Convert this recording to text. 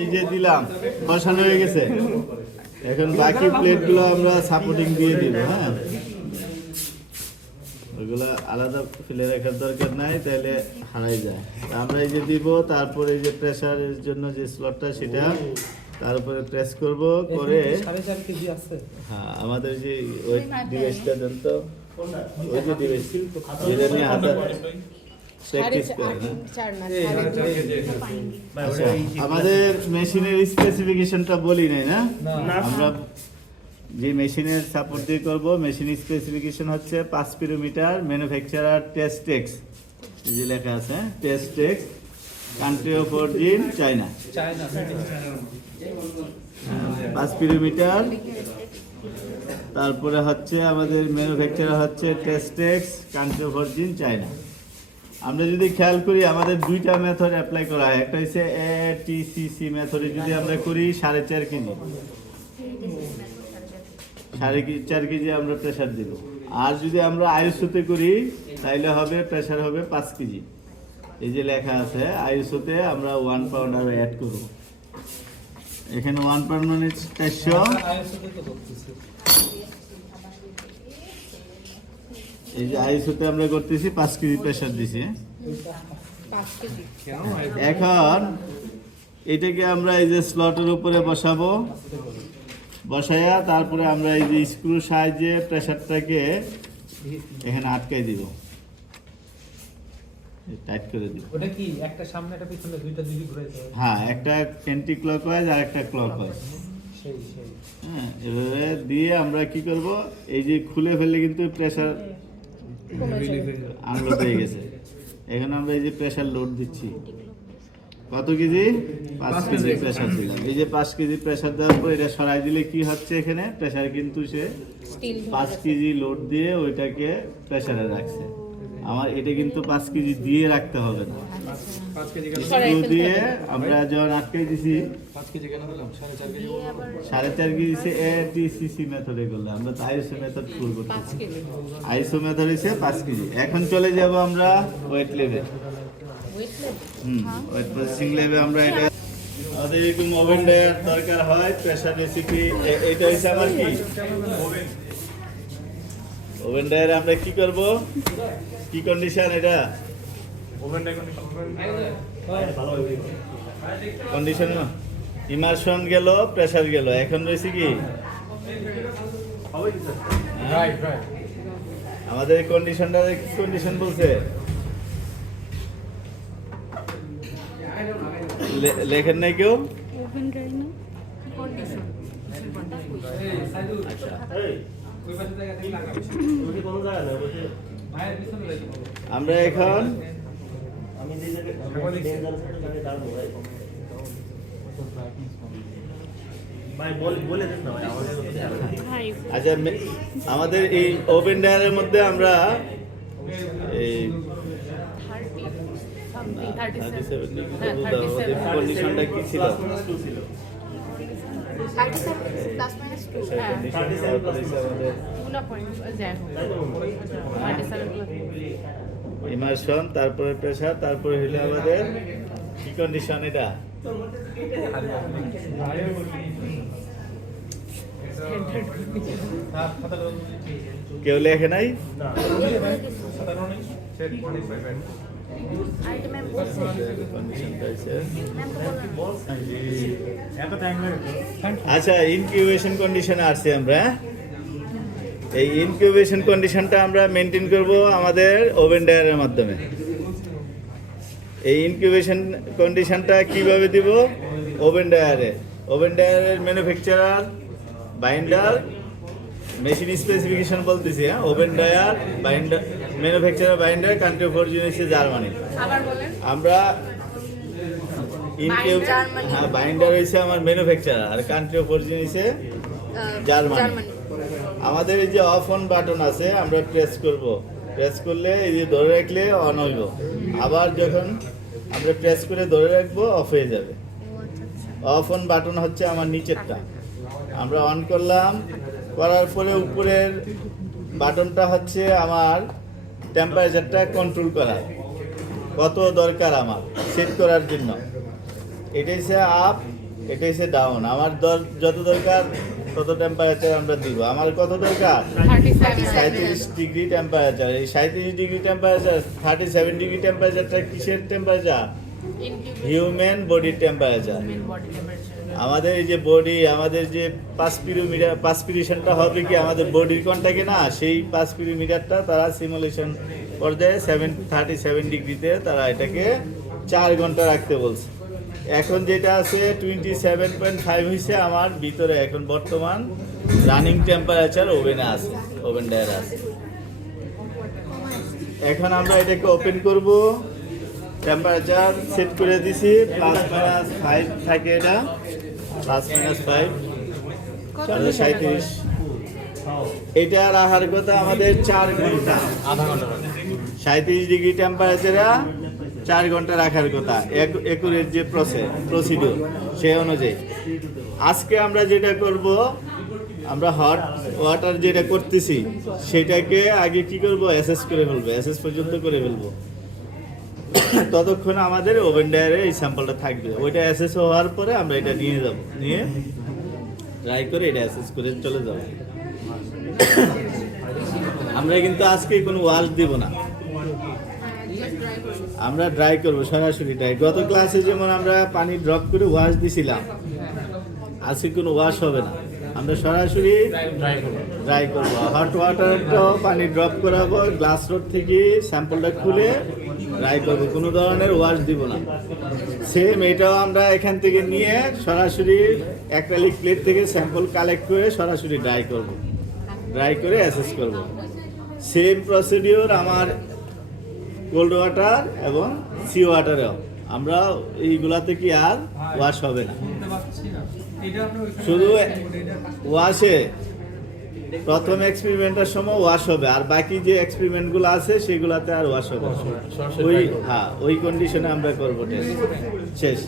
এই যে দিলাম বসানো হয়ে গেছে। এখন বাকি প্লেটগুলো আমরা সাপোর্টিং দিয়ে দিব। হ্যাঁ, ওগুলো আলাদা ফেলে রাখার দরকার নাই, তাহলে হারাই যায়। আমরা এই যে দিব, তারপরে এই যে প্রেসারের জন্য যে স্লটটা সেটা তার উপরে প্রেস করব করে। 4.5 কেজি আছে। হ্যাঁ, আমাদের যে ওই ডিভাইসটা দেন তো, ওই যে ডিভাইস যেটা নিয়ে হাতে প্র্যাকটিস করে না। আচ্ছা, আমাদের মেশিনের স্পেসিফিকেশনটা বলি নাই না? আমরা যে মেশিনের সাপোর্ট দিয়ে করব, মেশিন স্পেসিফিকেশন হচ্ছে 5 কিলোমিটার, ম্যানুফ্যাকচারার টেস্টেক্স, এই যে লেখা আছে Testex, country of origin China. 5 kilometre. তারপরে হচ্ছে আমাদের ম্যানুফ্যাকচারার হচ্ছে Testex, country of origin China. আমরা যদি খেয়াল করি আমাদের দুইটা মেথড অ্যাপ্লাই করা হয়। একটা হচ্ছে এটিসিসি মেথডে যদি আমরা করি 4.5 কেজি, 4.5 কেজি আমরা প্রেসার দিব। আর যদি আমরা আইএসওতে করি তাইলে হবে প্রেসার হবে 5 কেজি। এই যে লেখা আছে আইএসওতে আমরা 1 পাউন্ড আর অ্যাড করব। এখানে 1 পাউন্ড মানে 400। এই যে আইএসওতে আমরা করতেছি 5 কেজি প্রেসার দিছি। এখন এটাকে আমরা এই যে স্লটের উপরে বসাবো, বসাইয়া তারপরে আমরা এই যে স্ক্রু সাহায্যে প্রেসারটাকে এখানে আটকাই দিব, টাইট করে দিব। ওটা কি একটা সামনে একটা পিছনে দুইটা দিকে ঘুরাইতে হবে? হ্যাঁ, একটা অ্যান্টি ক্লকওয়াইজ আর একটা ক্লকওয়াইজ। হ্যাঁ, এভাবে দিয়ে আমরা কি করব, এই যে খুলে ফেললে কিন্তু প্রেসার আনলোড হয়ে গেছে। এখন আমরা এই যে প্রেসার লোড দিচ্ছি, কত কেজি? 5 কেজি প্রেসার দিলাম। এই যে 5 কেজি প্রেসার দেওয়ার পর এটা সরাই দিলে কি হচ্ছে, এখানে প্রেসার কিন্তু সে 5 কেজি লোড দিয়ে ওইটাকে প্রেসারে রাখছে। আমার এটা কিন্তু 5 কেজি দিয়ে রাখতে হবে না, 5 কেজি দিয়ে আমরা যখন আটকে দিছি 5 কেজি কেন দিলাম, 4.5 কেজি সে এটিসিসি মেথডে করলাম। আমরা তো আইএসও মেথড ফুল করতেছি। আইএসও মেথড হইছে 5 কেজি। এখন চলে যাব আমরা ওয়েট লেভেল। ওয়েট প্রসেসিং লেভেলে আমরা এটা আমাদের এরকম ওভেন ড্রায়ার দরকার হয়। প্রেসার রেসিপি এটা হইছে আমার কি ওভেন ড্রায়ারে আমরা কি করব, কি কন্ডিশন এটা ওভেন ড্রায়ার কন্ডিশন ইমারশন গেল, প্রেসার গেল, এখন রয়েছে কি আমাদের কন্ডিশনটা কি কন্ডিশন বলছে লেখেন নাই কেউ? আচ্ছা, আমরা এখন আচ্ছা, আমাদের এই ওভেন ড্রায়ারের মধ্যে আমরা এই কন্ডিশনটা কি ছিল? ইমারশন, তারপরে প্রেসার, তারপরে হইলে আমাদের কি কন্ডিশন এটা? কেউ লেখে নাই? আচ্ছা, ইনকিউবেশন কন্ডিশনে আসছি আমরা। এই ইনকিউবেশন কন্ডিশনটা আমরা মেনটেন করব আমাদের ওভেন ড্রায়ারের মাধ্যমে। এই ইনকিউবেশন কন্ডিশনটা কিভাবে দিব? ওভেন ড্রায়ারের ম্যানুফ্যাকচারার, বাইন্ডার, মেশিন স্পেসিফিকেশন বলতেছি। হ্যাঁ, oven dryer, Binder, manufacturer, Binder, country of origin হচ্ছে জার্মানি। আমরা হ্যাঁ, বাইন্ডার হয়েছে আমার ম্যানুফ্যাকচারার আর কান্ট্রি অফ অরিজিন হচ্ছে জার্মানি। আমাদের এই যে অফ অন বাটন আছে, আমরা প্রেস করব। প্রেস করলে এই যে ধরে রাখলে অন হইব, আবার যখন আমরা প্রেস করে ধরে রাখবো অফ হয়ে যাবে। অফ অন বাটন হচ্ছে আমার নিচেরটা। আমরা অন করলাম, করার পরে উপরের বাটনটা হচ্ছে আমার টেম্পারেচারটা কন্ট্রোল করা, কত দরকার আমার সেট করার জন্য। এটা হচ্ছে আপ, এটা হচ্ছে ডাউন। আমার যত দরকার তত টেম্পারেচার আমরা দিব। আমার কত দরকার? 37 ডিগ্রি টেম্পারেচার। এই 37 ডিগ্রি টেম্পারেচার, 37 ডিগ্রি টেম্পারেচারটা কিসের টেম্পারেচার? হিউম্যান বডির টেম্পারেচার। আমাদের এই যে বডি, আমাদের যে পাসপিরেশনটা হবে কি আমাদের বডির কন্টাক্টে না, সেই পাসপিরোমিটারটা তারা সিমুলেশন পর্যায়ে 37 ডিগ্রিতে তারা এটাকে 4 ঘন্টা রাখতে বলছে। এখন যেটা আছে 27.5 হয়েছে আমার ভিতরে এখন বর্তমান রানিং টেম্পারেচার ওভেনে আছে, ওভেন ডায়ার আছে। এখন আমরা এটাকে ওপেন করব। টেম্পারেচার সেট করে দিছি +-5 থাকে, এটা +-5 37। এটা রাখার কথা আমাদের 4 ঘন্টা, আধা ঘন্টা 37 ডিগ্রি টেম্পারেচারে 4 ঘন্টা রাখার কথা, একুরেট যে প্রসিডিউর সেই অনুযায়ী। আজকে আমরা যেটা করব, আমরা হট ওয়াটার যেটা করতেছি সেটাকে আগে কি করব, অ্যাসেস করে ফেলবো, অ্যাসেস পর্যন্ত করে ফেলবো। ততক্ষণ আমাদের ওভেন ডায়ারে এই স্যাম্পলটা থাকবে। ওইটা অ্যাসেস হওয়ার পরে আমরা এটা নিয়ে যাব, নিয়ে ট্রাই করে এটা অ্যাসেস করে চলে যাব। আমরা কিন্তু আজকে কোনো ওয়াশ দিব না, আমরা ড্রাই করবো, সরাসরি ড্রাই। গত ক্লাসে যেমন আমরা পানি ড্রপ করে ওয়াশ দিছিলাম, আজকে কোনো ওয়াশ হবে না, আমরা সরাসরি ড্রাই করবো। হট ওয়াটারটাও পানি ড্রপ করাবো, গ্লাস রড থেকে স্যাম্পলটা খুলে ড্রাই করবো, কোনো ধরনের ওয়াশ দিব না। সেম এটাও আমরা এখান থেকে নিয়ে সরাসরি অ্যাক্রিলিক প্লেট থেকে স্যাম্পল কালেক্ট করে সরাসরি ড্রাই করব, ড্রাই করে অ্যাসেস করব। সেম প্রসিডিওর আমার কোল্ড ওয়াটার এবং সি ওয়াটারেও, আমরা এইগুলাতে কি আর ওয়াশ হবে না। শুধু ওয়াশে প্রথম এক্সপেরিমেন্টের সময় ওয়াশ হবে, আর বাকি যে এক্সপেরিমেন্টগুলো আছে সেগুলাতে আর ওয়াশ হবে না। ওই কন্ডিশনে আমরা করবো টেস্ট। শেষ।